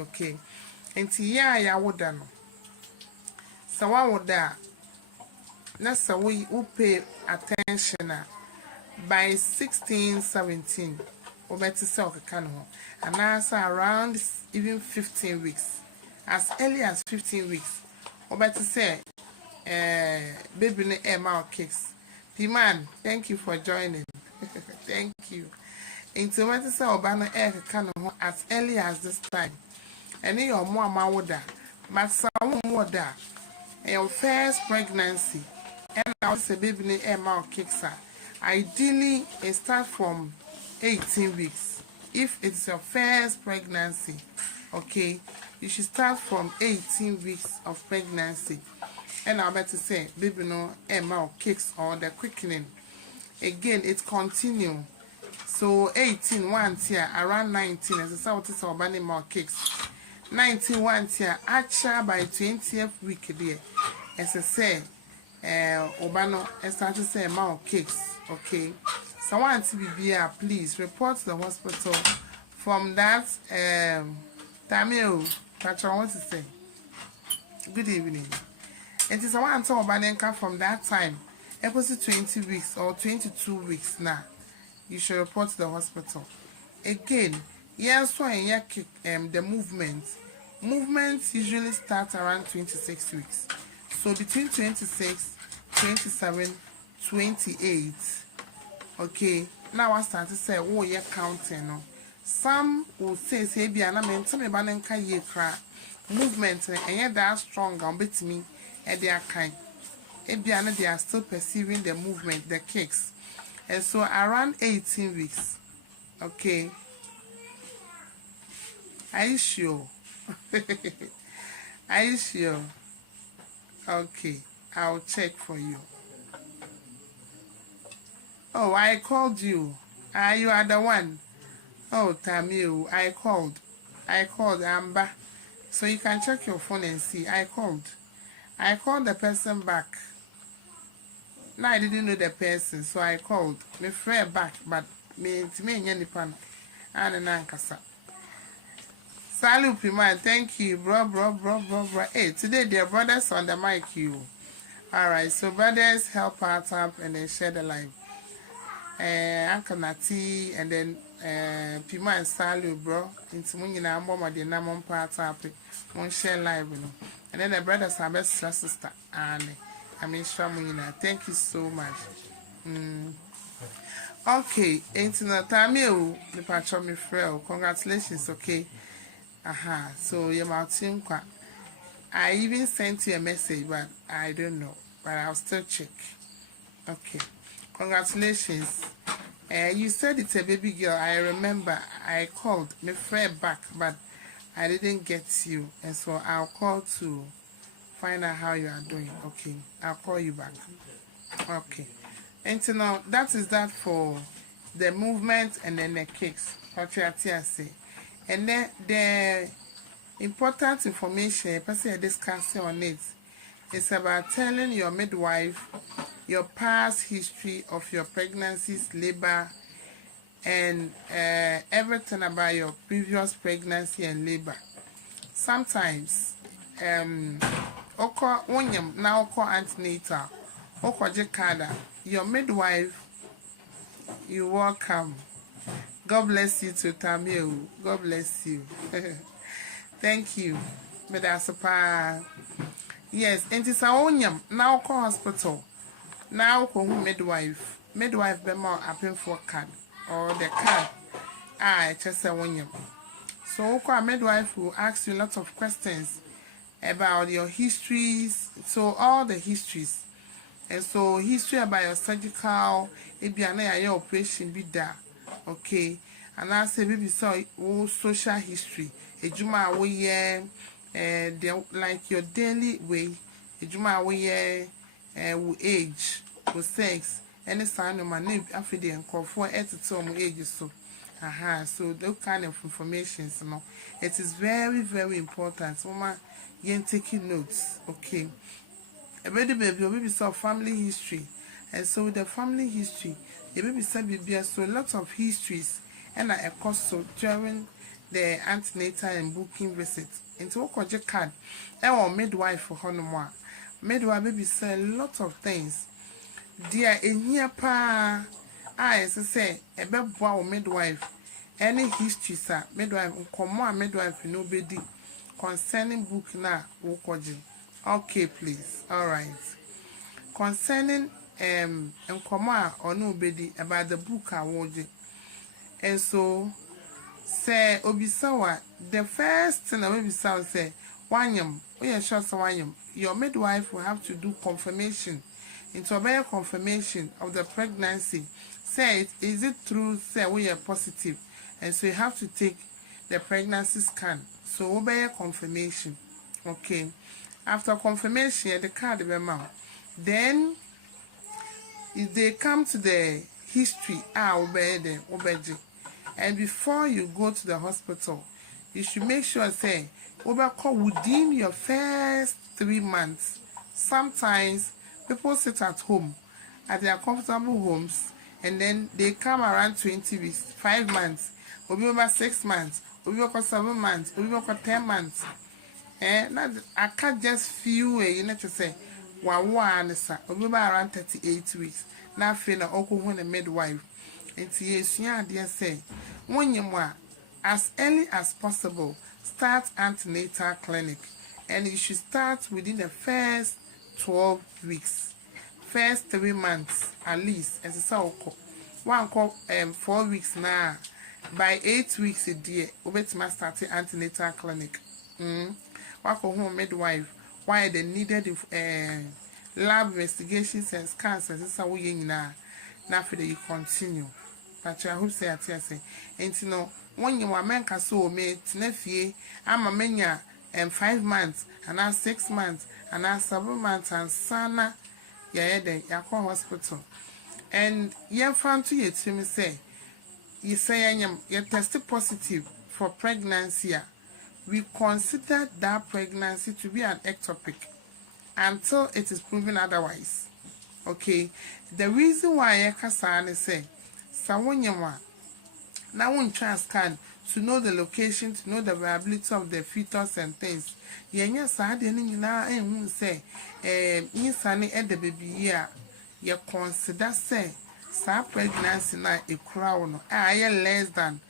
okay? And ya would no. So what would that? That's a we who pay attention by 16, 17. Or better say and that's around even 15 weeks. As early as 15 weeks. Or better say baby ne Emma cakes. Piman, thank you for joining. Thank you. Into what to say Obana air as early as this time. And your mama would that. But some more that. Your first pregnancy. And I was a baby ne Emma cakes. Ideally, it starts from 18 weeks. If it's your first pregnancy, okay, you should start from 18 weeks of pregnancy. And I'm about to say, baby, no, Emma cakes or the quickening. Again, it continues. So 18 once here, around 19, as I say, what is more cakes. 19 once here, actually by 20th week there, as I say, Obano, I start to say more cakes, okay. So I want to be here, please report to the hospital from that. Tamil, that's what I want to say. Good evening. It is a one to Obanenka from that time, episode 20 weeks or 22 weeks now. You should report to the hospital. Again, yes, so the movement. Movements usually start around 26 weeks. So between 26, 27, 28. Okay, now I start to say, oh, you're counting. No? Some will say, be an amendment, Banenka ye cry. Movement, and yet they are strong and beat me. And they are kind. Ebiana, they are still perceiving the movement, the kicks. And so around 18 weeks. Okay. Are you sure? Are you sure? Okay. I'll check for you. Oh, I called you. You are the one. Oh, Tamil, I called. Amber. So you can check your phone and see. I called the person back. Now I didn't know the person, so I called. My friend back, but me any pan and ankasa. Salut Piman, thank you, bro. Hey, today dear brothers on the mic, you. Alright, so brothers help out up and then share the live. Uncle Nati and then Piman Salut, bro. Into Munina Mama de Namon part up, one share live, you know. And then the brothers are best sister and I mean Shamunina. Thank you so much. Okay, into Tamil, the patron me frail. Congratulations, okay. So you're Martin. I even sent you a message, but I don't know. But I'll still check. Okay. Congratulations. You said it's a baby girl. I remember I called my friend back, but I didn't get you, and so I'll call to find out how you are doing. Okay, I'll call you back. Okay, and so now that is that for the movement and then the cakes. And then the important information person discussing on it is about telling your midwife your past history of your pregnancies, labor, and everything about your previous pregnancy and labor. Sometimes, now antenatal, your midwife, you're welcome. God bless you to Tamil. God bless you. Thank you. But that's a yes, and it's a onion now call hospital. Now call midwife. Midwife be more happy for card or the card. Just a onion. So call midwife will ask you lots of questions about your histories. So all the histories. And so history about your surgical, maybe your operation be there. Okay. And I say maybe so social history. Ejuma we like your daily way. Ejuma we age, with sex, any sign of my name after the call for at age so. So those kind of information, you know, it is very, very important. Mama, you're taking notes, okay? A baby saw family history, and so with the family history, the baby said baby so lots of histories, and I course so during the antenatal and booking visit. Into a card, or midwife for Honoma. Midwife baby say a lot of things. Dear in here pa, I say a bebo midwife. Any history, sir, midwife, come on, midwife, nobody concerning book na wokoji. Okay, please. All right. Concerning nkoma or nobody about the book award. And so say obisawa the first thing I will say wanyam we are sure wanyam your midwife will have to do confirmation into a confirmation of the pregnancy. Say is it true say we are positive, and so you have to take the pregnancy scan. So obey confirmation. Okay. After confirmation, the card be mount. Then if they come to the history, obey them, obey. And before you go to the hospital, you should make sure say call within your first 3 months. Sometimes people sit at home at their comfortable homes, and then they come around 20 weeks, 5 months, or over 6 months, or over 7 months, or over 10 months. Now I can't just feel you know to say one over around 38 weeks. Now feel a midwife. And yes, yeah, dear say, when you want, as early as possible, start antenatal clinic, and you should start within the first 12 weeks, first 3 months at least. As a so one call 4 weeks now, by 8 weeks a day, we must start antenatal clinic. Walk home midwife, why the needed lab investigations and scans, as is how we now for you continue. But I hope say at say, and you know, when you are men so made nephew, I'm a mania 5 months, and now 6 months, and now 7 months, and sana, yeah, then you call hospital. And you found to you to me say, you say, you're tested positive for pregnancy. We consider that pregnancy to be an ectopic until it is proven otherwise. Okay, the reason why I can say, someone you want now one chance scan to know the location, to know the viability of the fetus and things. Yenya sad and now and say, insani at the baby year, you consider say, sa pregnancy na a crown, less than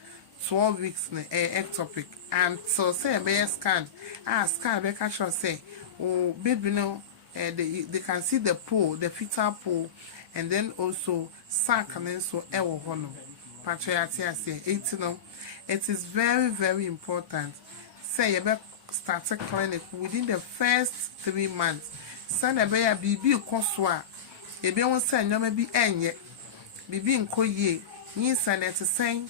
12 weeks in ectopic, and so say a bear scan, scan be catch say, oh baby no. They can see the pool, the fetal pool, and then also sac and then so ewo hono. Patriarchia say 18. It is very, very important. Say you better start a clinic within the first 3 months. Send a bear BB koswa. You be on send you may be enye. BB in koye. Ni sign it to say,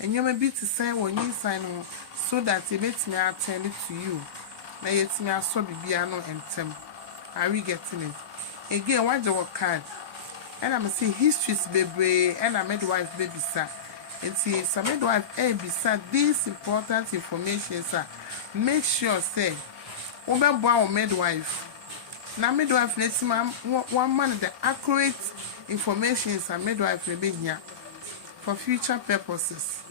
and you may be to say when you sign on so that it makes me attend it to you. Now it's me also BB and tem. Are we getting it? Again, why the work card? And I'm saying history's baby and a midwife baby sir. And see some midwife baby sir, this important information sir. Make sure say over midwife. Now midwife let's one man the accurate information is a midwife will be here for future purposes.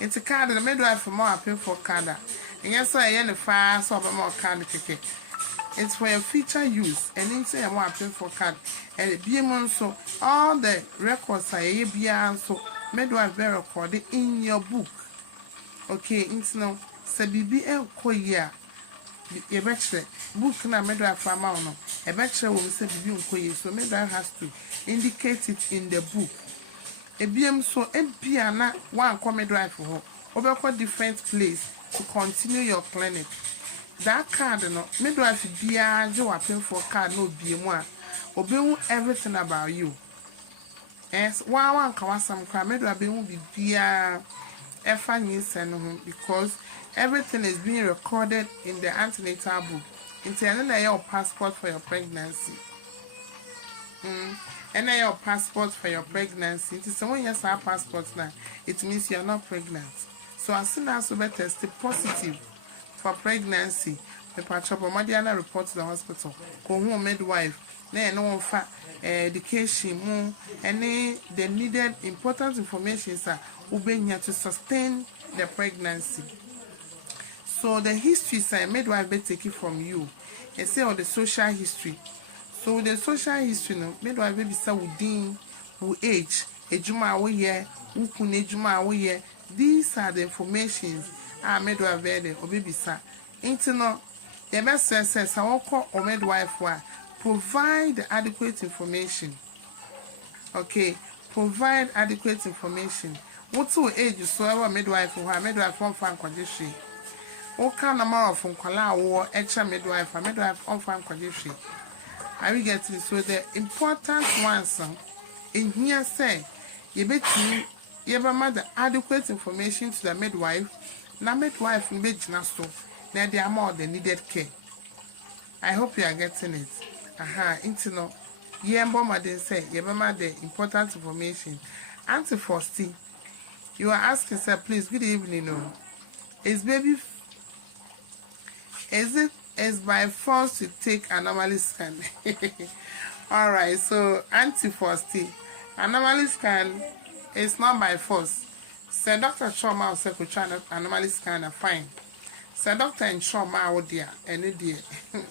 It's a card the midwife for more pay for card. And yes, I am the fast so more card ticket. It's for your future use, and then say I want to pay for card. And it be so all the records are a so midwife be recorded in your book. Okay, it's no Sabibi El Koya. A bachelor book na midwife amount. A bachelor will say Bibi Koye, so midwife has to indicate it in the book. A BM so MPana one come midwife for her, over different place to continue your clinic. That card no midwife bia je wapen for card no bia mu a obehu everything about you. Yes, one ka wasam kra midwife behu bia efa nyinsa no ho because everything is being recorded in the antenatal book. Intend na your passport for your pregnancy. And your passport for your pregnancy. It is someone yes our passport now. It means you are not pregnant. So as soon as you be tested positive for pregnancy, the patropomadiana report to the hospital. Go home midwife. Then no one education, any the needed important information sir will be here to sustain the pregnancy. So the history say midwife be take it from you. And say on the social history. So with the social history, no, midwife be say within who age, ejuma awo ye, ukun ejuma awo ye. These are the informations midwife be there or baby sa. Into no, the best says I will call or midwife wa provide adequate information. Okay, provide adequate information. What to age so ever midwife or midwife won't find condition. What kind of more from Kola or extra midwife on find condition. I will get this. So the important ones in here say you bet you have the adequate information to the midwife. Now midwife will be so now they are more than needed care. I hope you are getting it. Into no. Mama didn't say you have the important information. Auntie Frosty, you are asking, sir, please, good evening. No. Is by force to take anomaly scan? All right, so Auntie Frosty, anomaly scan is not by force. Say Dr. Trauma or Secretary anomaly scan are fine. Say Doctor in Trauma out there, any dear.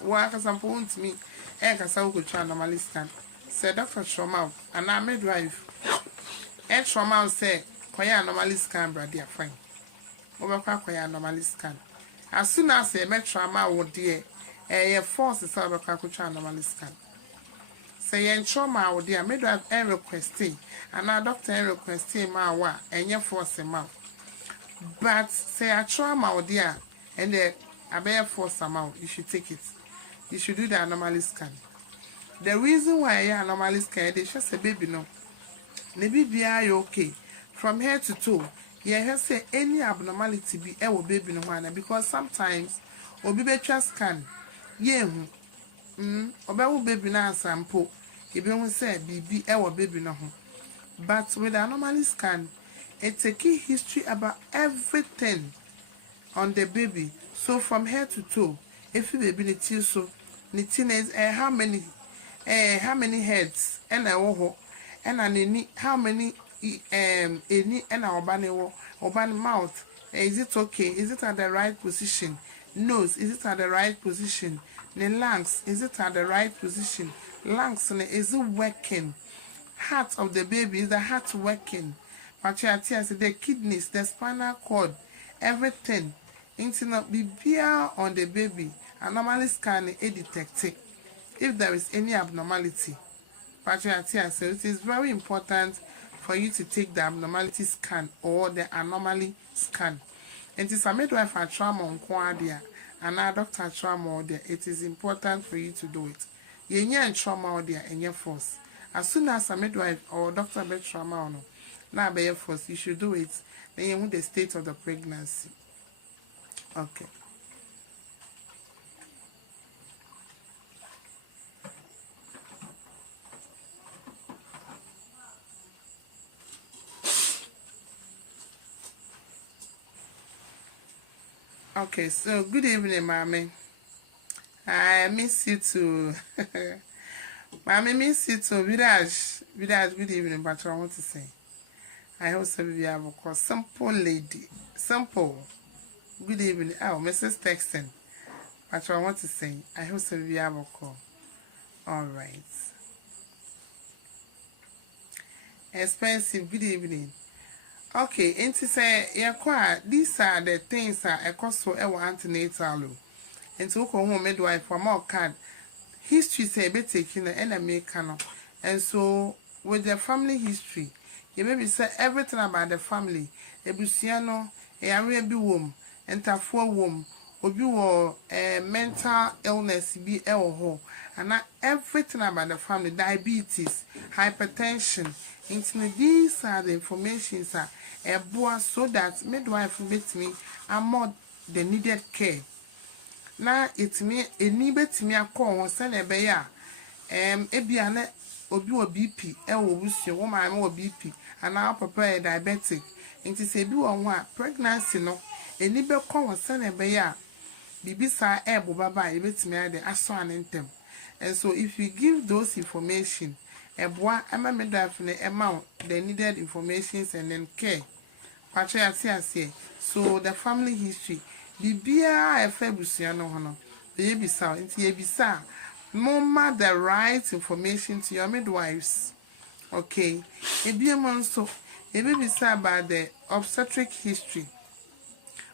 Work as I'm to me, and can say we could anomaly scan. Say Dr. Trauma and I midwife. And Trauma say, Koya anomaly scan, brother, dear fine. Over Koya anomaly scan. As soon as a trauma would dear, a force is over Kakucha anomaly scan. Say in trauma would dear, midwife and requesting, and our doctor and requesting my wa, and your force a mouth. But say a trauma would dear, and a bear force amount, you should take it. You should do the anomaly scan. The reason why I anomaly scan, they just a baby no. The baby are okay from head to toe. Yeah, say any abnormality be baby no one because sometimes baby scan. Yeah, baby na sample. You be say baby baby no. But with the anomaly scan, it's a key history about everything on the baby. So from head to toe, if you baby the so the teenage how many heads and how many any and our urban mouth. Is it okay? Is it at the right position? Nose, is it at the right position? The lungs, is it at the right position? Lungs, is it working? Heart of the baby, is the heart working? The kidneys, the spinal cord, everything. Internet be on the baby. Anomaly scan a detect it if there is any abnormality. So it is very important for you to take the abnormality scan or the anomaly scan. And it is a midwife and trauma on quadia and a doctor trauma or there. It is important for you to do it. You trauma or there and your force. As soon as a midwife or doctor be trauma or no, now by your force, you should do it. Then you want the state of the pregnancy. Okay. Okay, so good evening, Mommy. I miss you too. Mommy, miss you too. Viraj, good evening, but I want to say. I hope so we have a call. Simple lady. Simple. Good evening. Oh, Mrs. Texton. But I want to say, I hope so we have a call. All right. Expensive, good evening. Okay, and to say, these are the things that I cost so antenatal. And to go home midwife for more card. History say be taking the enemy canon. And so with the family history, you maybe say everything about the family. Ebusiano, a area be womb, enter for womb, or be mental illness be and not everything about the family, diabetes, hypertension. These are the information so that midwife with me are more the needed care. Now it's me a nibet me a call send a bear ebiane obi or BP woman or BP and now prepare diabetic. It is a do on what pregnancy no a nibet call send a bear bibisa ebo baba ebet me the aswan in them. And so if you give those information midwife amount the needed informations and then care Pacha say. So the family history. Bibia efe busua no hono. Ye bisa nti ye bisa. Mama the right information to your midwives. Okay. Ebiemo nso ebe bisa about the obstetric history.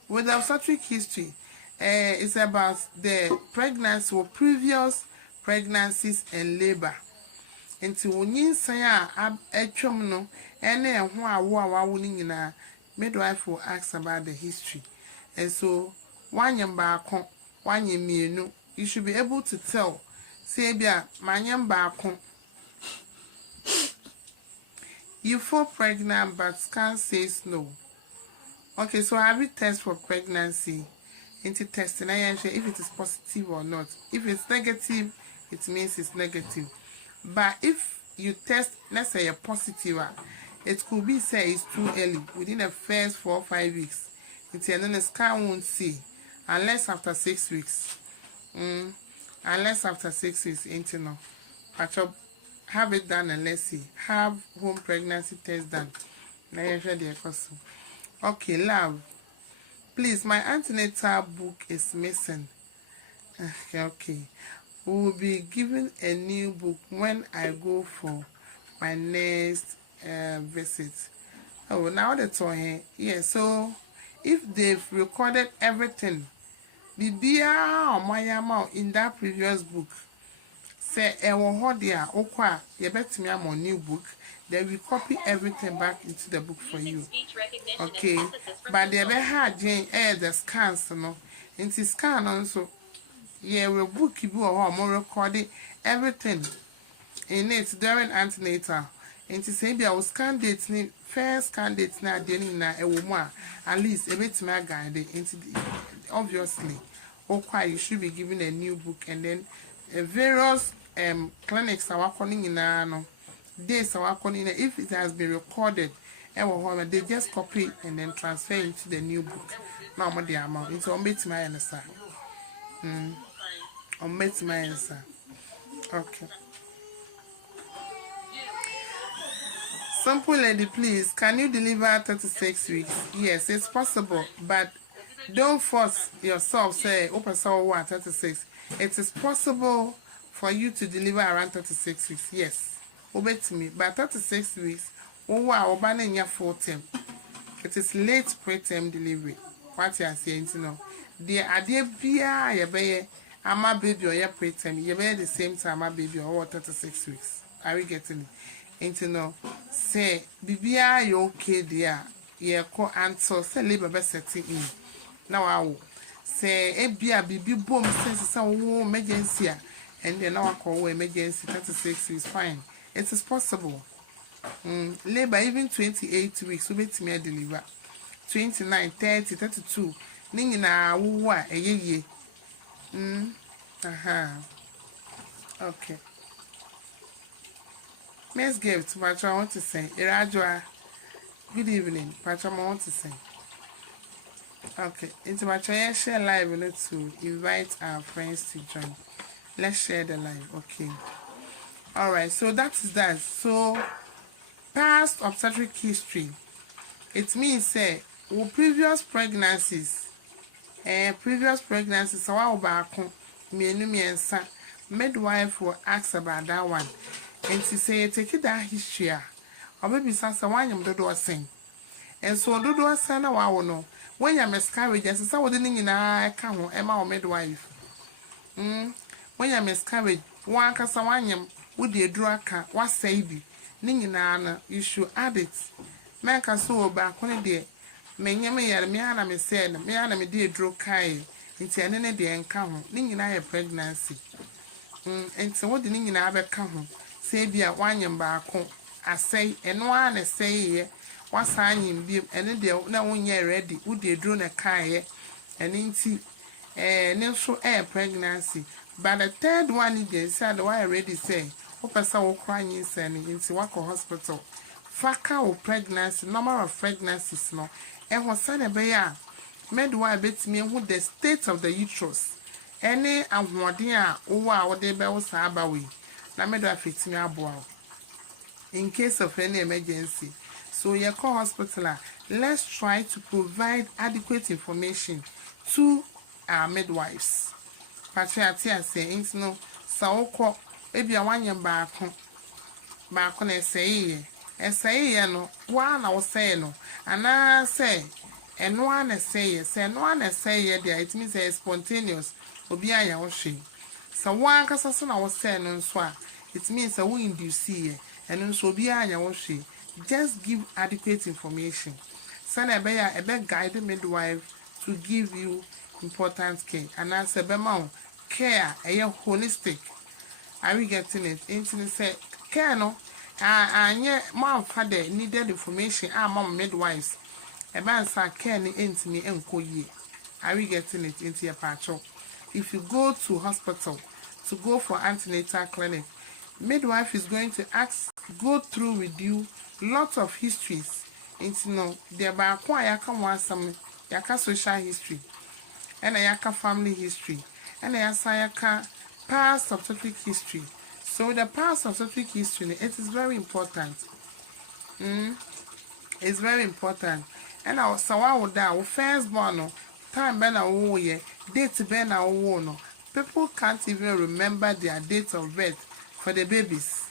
With the obstetric history, it's about the pregnancy or previous pregnancies and labor. Until when you say a no, and then who midwife will ask about the history. And so, one yam back, one yam you should be able to tell. Say, my yam back, you fall pregnant, but scan says no. Okay, so have you test for pregnancy? Into testing, I answer if it is positive or not. If it's negative, it means it's negative. But if you test, let's say you're positive, it could be say it's too early within the first 4 or 5 weeks. It's and then the scan won't see unless after 6 weeks. Unless after 6 weeks, into no. Have it done and let's see. Have home pregnancy test done. Now you share the question. Okay, love. Please, my antenatal book is missing. Okay. We will be given a new book when I go for my next visit. Oh, now that's all here. Yeah, so if they've recorded everything, Bibia or Mayama in that previous book, say, Ewohodia, Okwa, you bet me I'm on new book. They will copy everything back into the book for you. Okay, but they ever had Jane the scans, no. Into scan also, yeah, we book you or more recording everything in it during antenatal. Into say, I will scan dates, first scan dates now, then a woman, at least a bit my guide into the obviously. Okay, you should be given a new book and then various clinics are working in no. Days are working if it has been recorded, they just copy and then transfer it to the new book. Now, what the amount? It's on bet my answer. On bet my answer. Okay. Simple lady, please. Can you deliver 36 weeks? Yes, it's possible, but don't force yourself. Say, open so what 36. It is possible for you to deliver around 36 weeks. Yes. Obey to me, but 36 weeks, wow, banning your full term. It is late preterm delivery. What you are saying to know? The idea be I'm a baby or your preterm, you bear the same time my baby or 36 weeks. Are we getting it? Into no say, Bibia, you okay, dear? Ye co answer, say labor best setting in. Now I will say, a beer, baby boom, says some emergency, and then our call emergency 36 weeks fine. It is possible. Labor even 28 weeks, we bet me deliver. 29, 30, 32. Ningina woo a ye. Okay. Miss Give to Patra, I want to say. Irajua. Good evening. Patra, I want to say. Okay. Into Patra, share live to invite our friends to join. Let's share the live. Okay. All right, so that is that. So, past obstetric history. It means, say, previous pregnancies, so I'll back me midwife will ask about that one. And to say, take it that history, or maybe Sasa one yam do sing. And so, do son, I will know. When you're miscarriage, as I wouldn't in a count, Emma or midwife. When you're miscarriage, one casawanyam. Would the draka was sabi, Ningana, you should add it. Make a so back one day. Menyame, me said, me dear drew kai, into an day and come, Ningina a pregnancy. And so what the Ningina have come, say be a one yam back, I say, and one say, what sign him be, and then no 1 year ready, would they draw a kai, and into a natural air pregnancy. But the third one is said, why I already say. Person will cry into Wako Hospital. Faka or pregnancy, number of pregnancies, no. And was son a bear. Midwife bet me who the state of the uterus. Any and what dear, or they bells are bawi. Na midwife fits me a bow. In case of any emergency. So you call hospital. Let's try to provide adequate information to our midwives. Patriatia say, no, so call maybe a 1 year back on a say, no, one I was saying, no, and I say, and one say, no one say, there it means a spontaneous, or be I washing. So one person I was saying, no, so it means a wind you see, and so be I washing. Just give adequate information. Send a beg guide the midwife to give you important care. And as a bemount care, a holistic. Are we getting it? Intimate say care no. And yet, mom father needed information. Mom midwives. A man sa care ni intimate and ye. Are we getting it into your patcho? If you go to hospital to go for antenatal clinic, midwife is going to go through with you lots of histories. Into no, there by yaka want some yaka social history, and a yaka family history, and a yaka past obstetric history. So the past obstetric history, it is very important. It's very important. And our sawa would die first born, time ben a wo ye, date ben a wo no. People can't even remember their date of birth for the babies.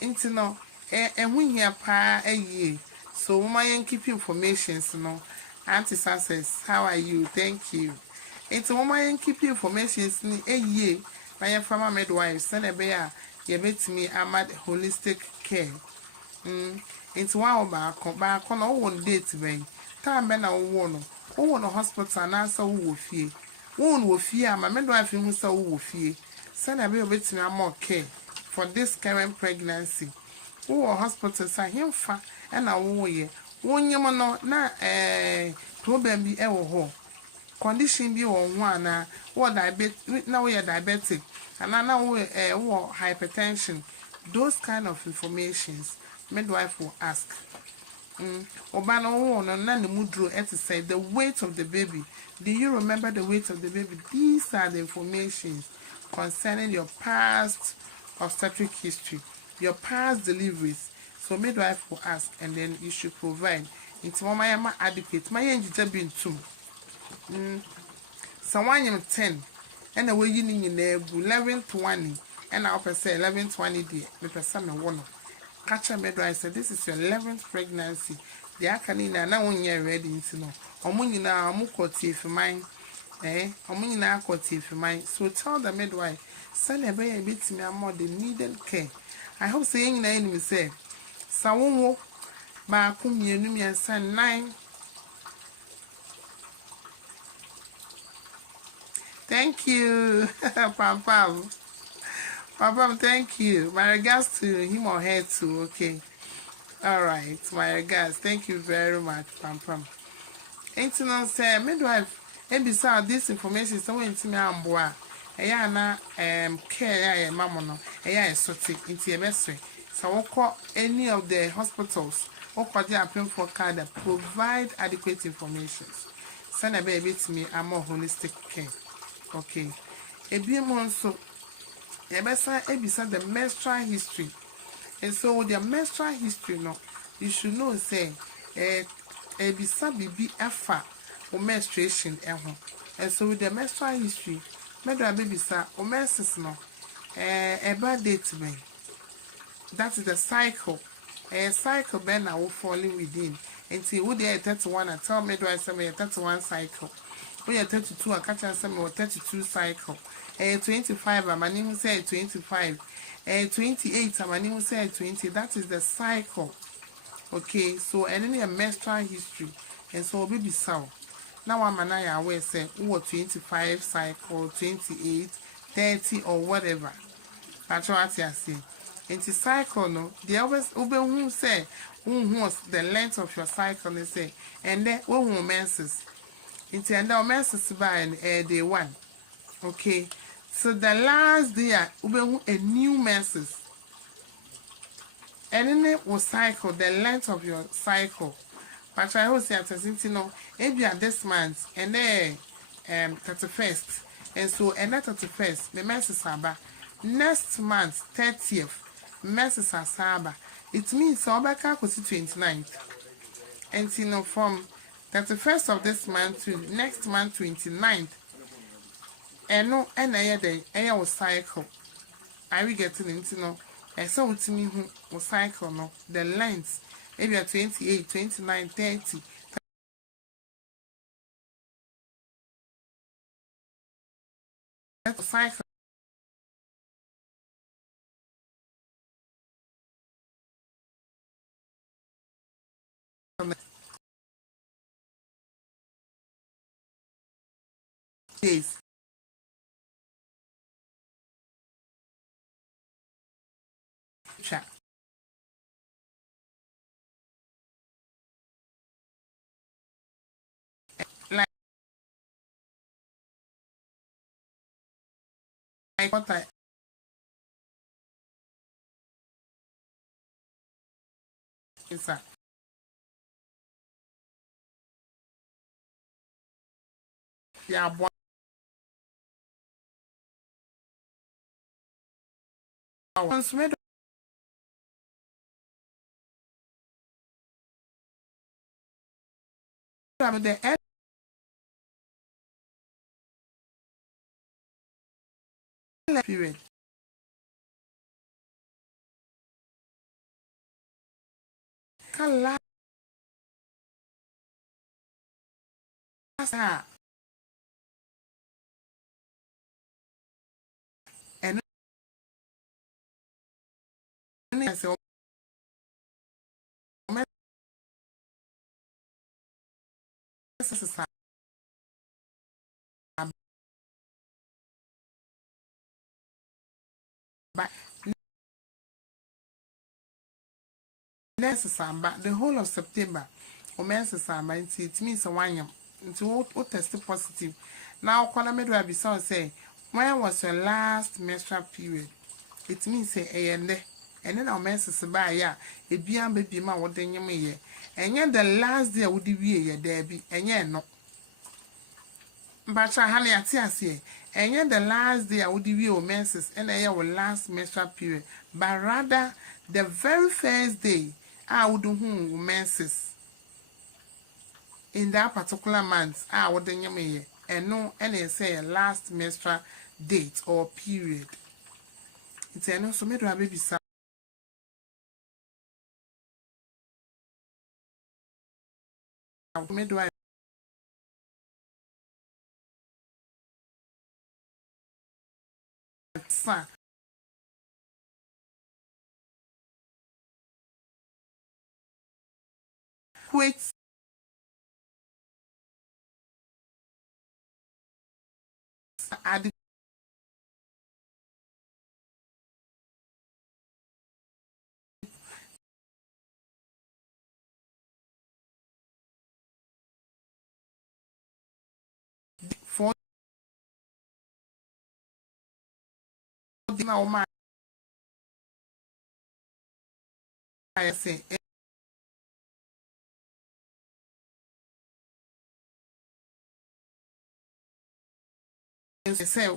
Into no. And when you pa a year, so my keep information, no. Auntie says, how are you? Thank you. Into my keep information a year. My farmer midwife, send a bear, you bet me I'm at holistic care. Into one back on all 1 day to be. Time ben a woman, oh, no hospital and answer who will fear. Won't will fear, my midwife who will fear. Send a bear bet me more care for this current pregnancy. Oh, hospital say him fa and a woye. One yamano na problem be ho. Condition be on one what diabetic now we are diabetic and now we hypertension. Those kind of informations midwife will ask. Obano no none mudro to say the weight of the baby. Do you remember the weight of the baby? These are the informations concerning your past obstetric history, your past deliveries. So midwife will ask, and then you should provide. It's my adequate. My angel been 2. So 10, and away you need in there 11:20, and I'll say 11:20 day. The person one. Catch a midwife said, this is your 11th pregnancy. The akanina na 1 year ready into no. Omunina amukoti if mine. Omunina akoti if mine. So tell the midwife, send a baby bit to me more the needed care. I hope saying the enemy say, Sawo ba kumi enumi and son 9. Thank you, Pam Pam. Pam, thank you. My regards to him or her too. Okay. All right. My regards. Thank you very much, Pam Pam. Internet say midwife. And beside this information, so into me and boy. Na care mama no. Sorted into your best way. So we'll call any of the hospitals or call the applying for card that provide adequate information. Send a baby to me. I'm more holistic care. Okay. Also, beside the menstrual history. And so with your menstrual history, no, you should know say beside baby alpha or menstruation. And so with the menstrual history, medra baby sa or menses no a bad day to me. That is the cycle. A cycle ben I will falling within. Until would they 31 and tell midwife some 31 cycle. We are 32, I catch some or 32 cycle. 25, my name will say 25. 28, my name will say 20. That is the cycle. Okay, so and then a menstrual history. And so baby so. Now I'm an I aware say 25 cycle, 28, 30 or whatever. That's what I say. And the cycle no, they always who say who was the length of your cycle they say, and then who menses. It's the menses by day 1. Okay, so the last day a new menses, and then it will cycle the length of your cycle. But I will say at maybe at this month and then 31st, and so and that 31st the menses are back. Next month 30th menses are saba. It means Obaka was 29th. And from 31st of this month to next month 29th. And no, and I was cycle. I will get into no. And so to me who cycle no. The length maybe 28, 29, 30. That's a cycle. Days. Chat. Like what I is that. Yeah, boy. Once made the end period. Can last and I say, but necessary, the whole of September, or necessary, it means a 1 year. Into what tested positive. Now, Midwife Safia say, when was your last menstrual period? It means say, and then our message by ya, a beer baby ma what then you may, and yet the last day would be a Debbie, and yet no. But I hardly say, and yet the last day I would be your menses and I our last menstrual period, but rather the very first day I would do menses. In that particular month, I would then you and no any say last menstrual date or period. It's a no so made a baby sa midwife sa wait at for the now my I say say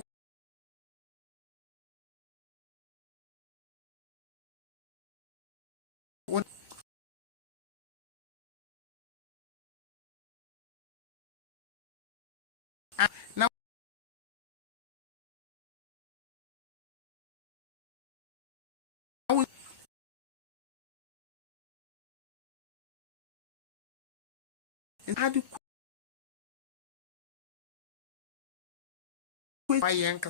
what now how do quit my young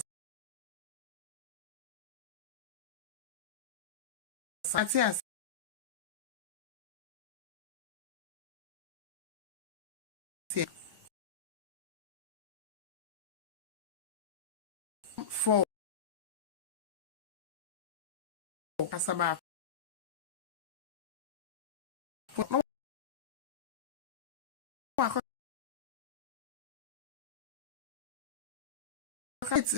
Satias for Casaba no it's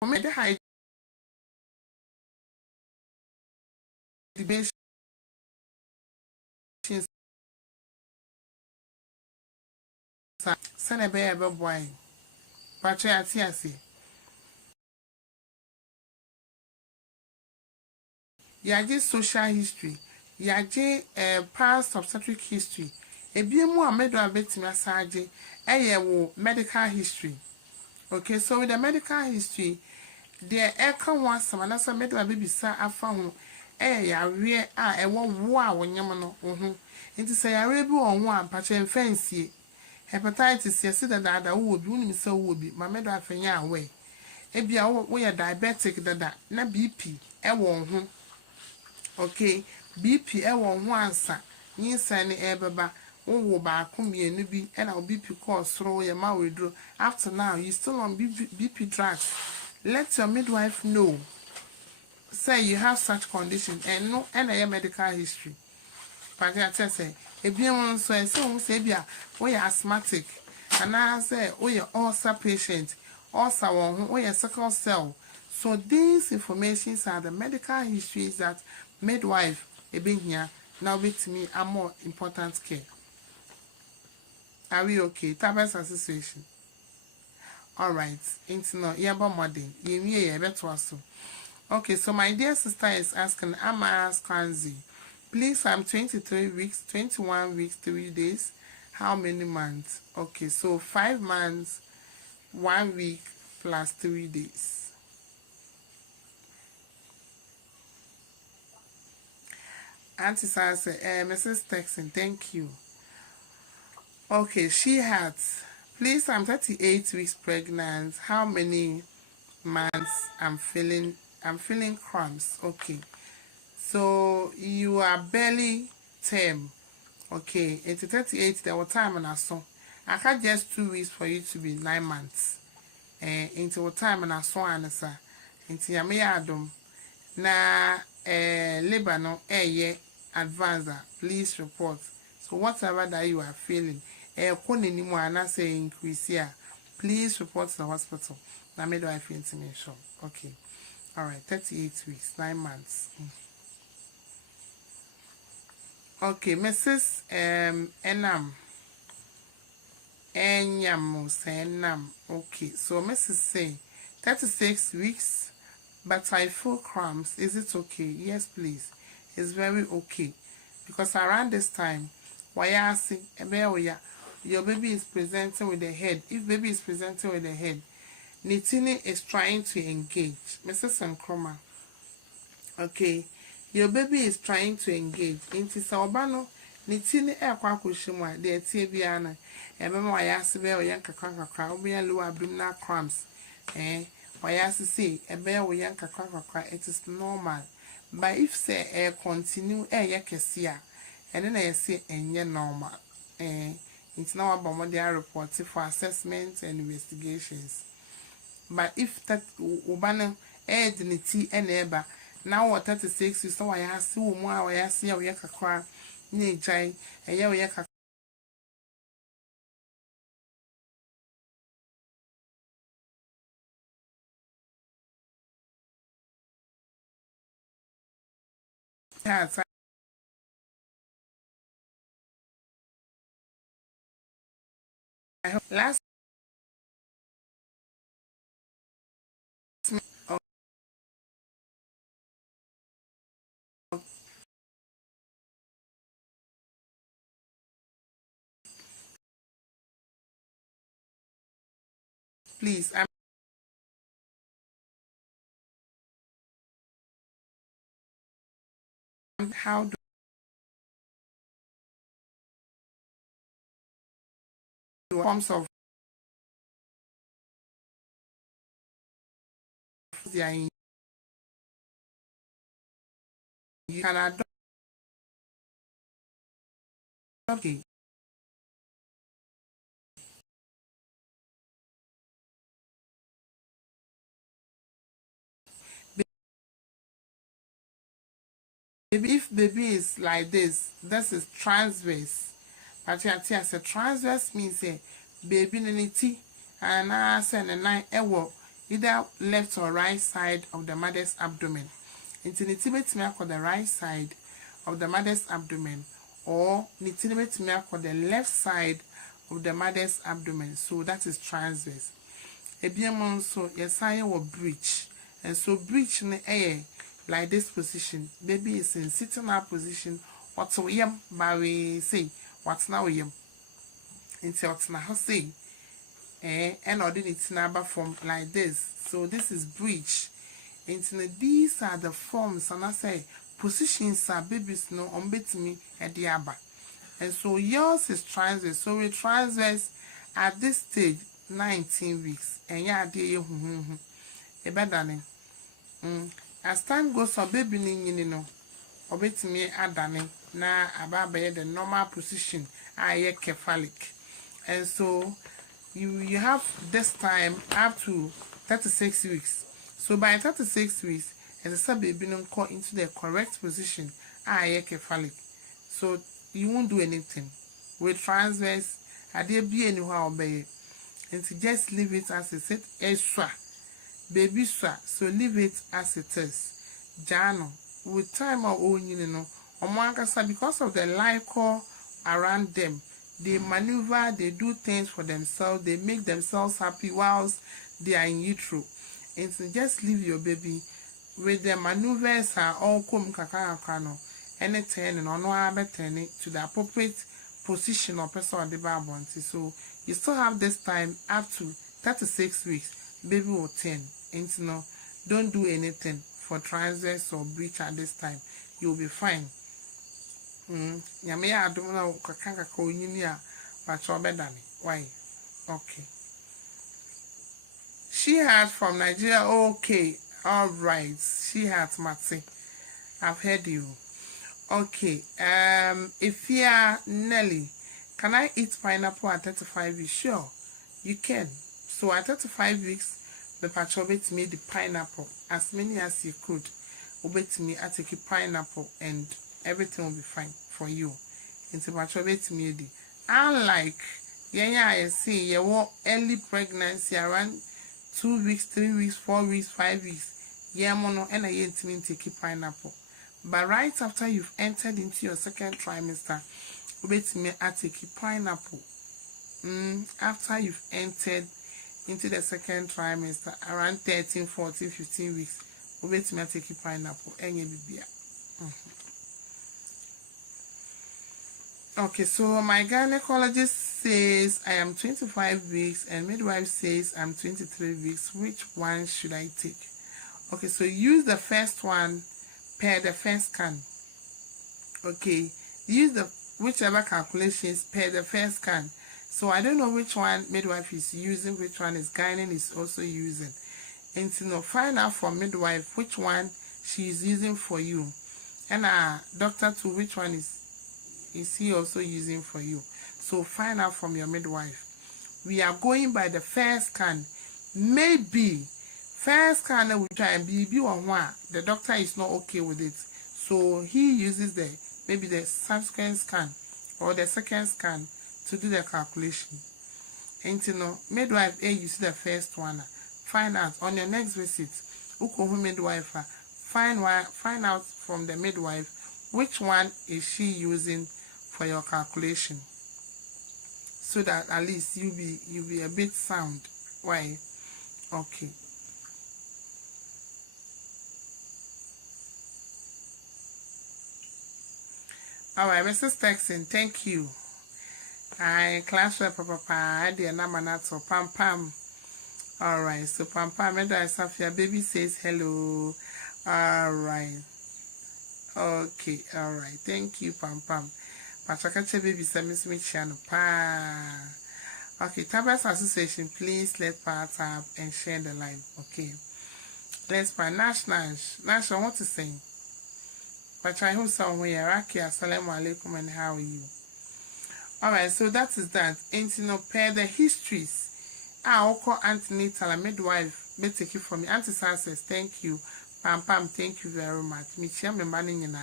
for me the high debate send a bear boy. Patria Tiasi. Yaje social history, yaje past obstetric history. Ebiemu a midwife betimi asaje wo medical history. Okay, so with the medical history, there eka ho asama na so midwife bebisa afa ho yare a ewo wo a wonyam no ho. Nti say yare bi wo ho a pache mfansie. Hepatitis yesi da wo bi unim se wo bi ma midwife nya awe. Ebia wo ye diabetic dada na BP ewo ho. Okay, BP ewo ho ansa nyinsa ne ebeba wo ba mienu bi na BP cause soro ye ma wedro. After now you still on BP drugs. Let your midwife know say you have such condition and no any medical history. But I tell say ebien so say bia we asthmatic and I say we ulcer patient ulcer won we sickle cell. So these informations are the medical histories that midwife here now with me are more important care. Are we okay? Tabas association. All right. Into no yaba modern. Ye better so. Okay, so my dear sister is asking, Amas Kanzi, please, I'm 23 weeks, 21 weeks, 3 days. How many months? Okay, so 5 months, 1 week plus 3 days. Auntie Sansa, Mrs. Texan, thank you. Okay, she had, please, I'm 38 weeks pregnant. How many months I'm feeling cramps? Okay. So you are barely term. Okay, it's 38, there was time and I saw. I had just 2 weeks for you to be 9 months. Into what time and I saw answer. Into Yamayadum. Na labor no ye advancer. Please report. So whatever that you are feeling, say increase here. Please report to the hospital. Now midwife intimation. Okay. Alright, 38 weeks, 9 months. Okay, Mrs. Enam. Enam. Okay, so Mrs. say 36 weeks, but I feel cramps. Is it okay? Yes, please. It's very okay. Because around this time, your baby is presenting with the head. If baby is presenting with the head, Nitini is trying to engage. Mrs. Nkrumah. Okay. Your baby is trying to engage. Inti sa obano nitini kwa kushimwa de tie biana. Mama wayasi be oyanka kakra obi low abdominal cramps. Wayasi say ebe oyanka kakra, it is normal. But if say continue yakesi a ene na yesi enye normal. It's now about their report for assessment and investigations. But if that ubana dignity and eba now what 36 is so I ask you more I see we kakra ni jai we kakra last oh, please how do forms of they are in you can adopt okay. Baby, if baby is like this is transverse. But you as a transverse means baby niti and I send a nine either left or right side of the mother's abdomen. Intinitibet me for the right side of the mother's abdomen or nitibet me for the left side of the mother's abdomen. So that is transverse. Ebiemon so yes I will breach. And so breach in the air like this position. Baby is in sitting up position. What's yam by we say what's now yam until what's now say and ordinary number form like this. So this is bridge. Into these are the forms and I say positions are babies no on bet me at the abba. And so yours is transverse. So we transverse at this stage 19 weeks. And yeah, dear, a better as time goes on, baby, you know, or bet me at Danny now about the normal position. I cephalic. And so you have this time up to 36 weeks. So by 36 weeks, as a sub baby call into the correct position, cephalic. So you won't do anything. With transverse, I dare be anywhere obey. And to just leave it as it is, extra. Baby swa, so leave it as it is. Jano, with time or own, you know, Omwankasa, because of the liquor around them, they maneuver, they do things for themselves, they make themselves happy whilst they are in utero. And so just leave your baby with the maneuvers are all come kakano, anything and on no turning to the appropriate position or person of the Bible. So you still have this time up to 36 weeks, baby will 10. And no, don't do anything for transverse or breach at this time. You'll be fine. Yamea, I don't know, Kakaka, but you're better. Why? Okay. She has from Nigeria. Okay. All right. She has Matsi. I've heard you. Okay. If you are Nelly, can I eat pineapple at 35 weeks? Sure, you can. So at 35 weeks, the patch me the pineapple as many as you could. Obey me, I take a pineapple and everything will be fine for you. Into patch me the unlike I see you want early pregnancy around 2 weeks, 3 weeks, 4 weeks, 5 weeks. Yeah, mono and I ain't mean take a pineapple. But right after you've entered into your second trimester, obey me, I take a pineapple. After you've entered into the second trimester around 13, 14, 15 weeks, obey me, I take a pineapple and you be. Okay, so my gynecologist says I am 25 weeks and midwife says I'm 23 weeks. Which one should I take? Okay, so use the first one per the first scan. Okay, use the whichever calculations per the first scan. So I don't know which one midwife is using, which one is gynae is also using. And to know, find out from midwife which one she is using for you. And doctor to which one is he also using for you. So find out from your midwife. We are going by the first scan. Maybe first scan we try and be on one. The doctor is not okay with it. So he uses maybe the subsequent scan or the second scan to do the calculation. And you know, midwife you see the first one. Find out on your next visit. Midwife find out from the midwife which one is she using for your calculation, so that at least you be a bit sound. Why? Okay. All right, Mrs. Texan, thank you. I class rep papa I dear number not so pam pam. All right, so pam pam Midwife Safia baby says hello. All right. Okay, all right. Thank you, pam pam. Patrakache baby Miss Michiano pa. Okay, Tabas Association, please let part up and share the live. Okay. Let's by Nash, I want to sing. But I hope somewhere. Raki, assalamu alaikum, and how are you? Alright, so that is that. And you know, pair the histories. I'll call antenatal and midwife. May take you from me. Auntie Sanchez, thank you. Pam Pam, thank you very much. Michelle, my money in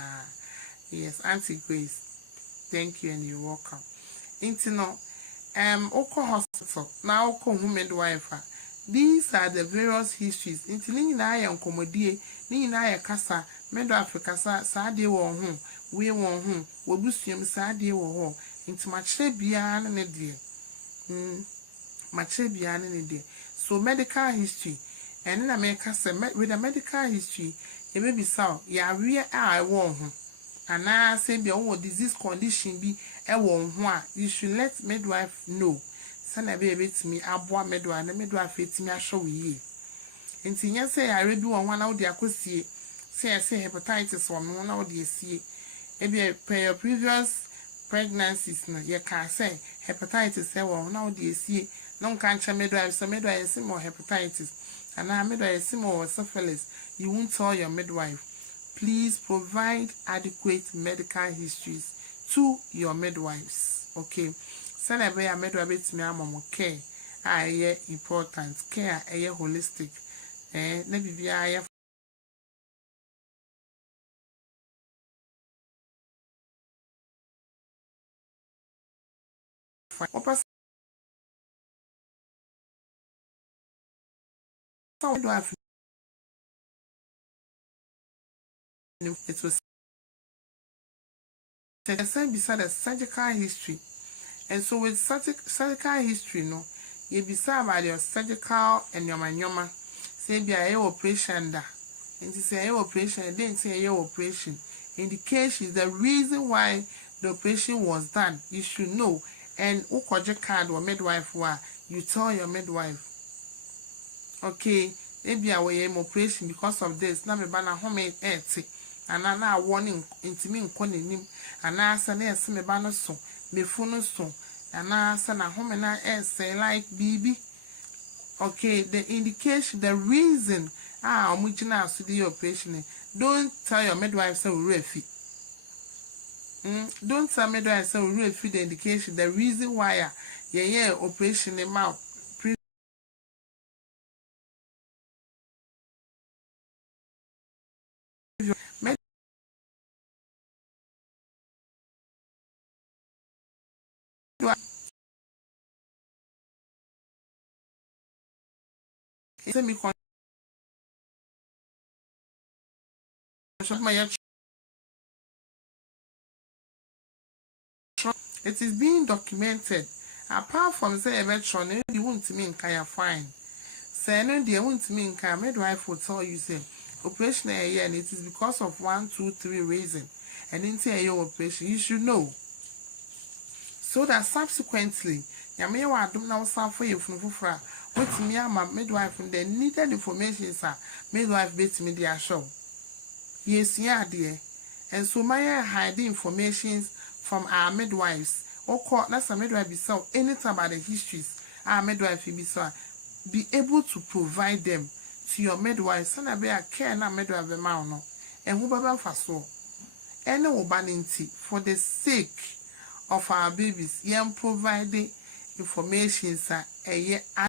yes, Auntie Grace. Thank you and you're welcome. Into no, Oko Hospital, now Oko Midwife. These are the various histories. Into Nina and Comodie, Nina Casa, Midwife Casa, Sadi or home, we won home, Wobusium Sadi or home, into Machebian and a dear. Machebian and a dear. So medical history, and in America, with a medical history, e be bisa ya we a ewo ho ana say be o disease condition bi ewo ho a you should let midwife know sana be betimi aboa midwife na midwife etimi ahwe wo yi enti nya say ya rebi won ho na wo de akosie say hepatitis won no na wo de esie e be per your previous pregnancies no ye can say hepatitis ewo na wo de esie no can cha midwife so midwife say more hepatitis and now midwife say more syphilis you won't tell your midwife. Please provide adequate medical histories to your midwives. Okay. Send a way a midwife to me among care. I important care holistic. Maybe be I midwife it was beside the surgical history. And so with surgical history, no, you be about your surgical and your manoma. Say be a operation da. And to say operation, and then say your operation. In the case is the reason why the operation was done. You should know. And ukoje card or midwife wa, you tell your midwife. Okay, maybe I will operation because of this. Now me bana home et. And now warning into me in and I say yes, me bana so. Me phone so and I send a home and say like BB. Okay, the indication, the reason I'm reaching out to the operation. Don't tell your midwife say we refi. Don't tell midwife say we refi the indication, the reason why yeah operation in mouth. It is being documented. Apart from say electron, you won't mean kaya fine. Say no, they won't mean kaya midwife will tell you say operation a and it is because of 1, 2, 3 reasons. And into your operation, you should know. So that subsequently, you may want to know something from Fufra. What me and my midwife and the needed information, sir. Midwife beats me their show. Yes, yeah, dear. And so my hiding information from our midwives. Or call that's a midwife be so anytime about the histories. Our midwife be so be able to provide them to your midwife. So that be a care na midwife be no. And who baba for so. Any urbanity for the sake of our babies, young provide information, sir, a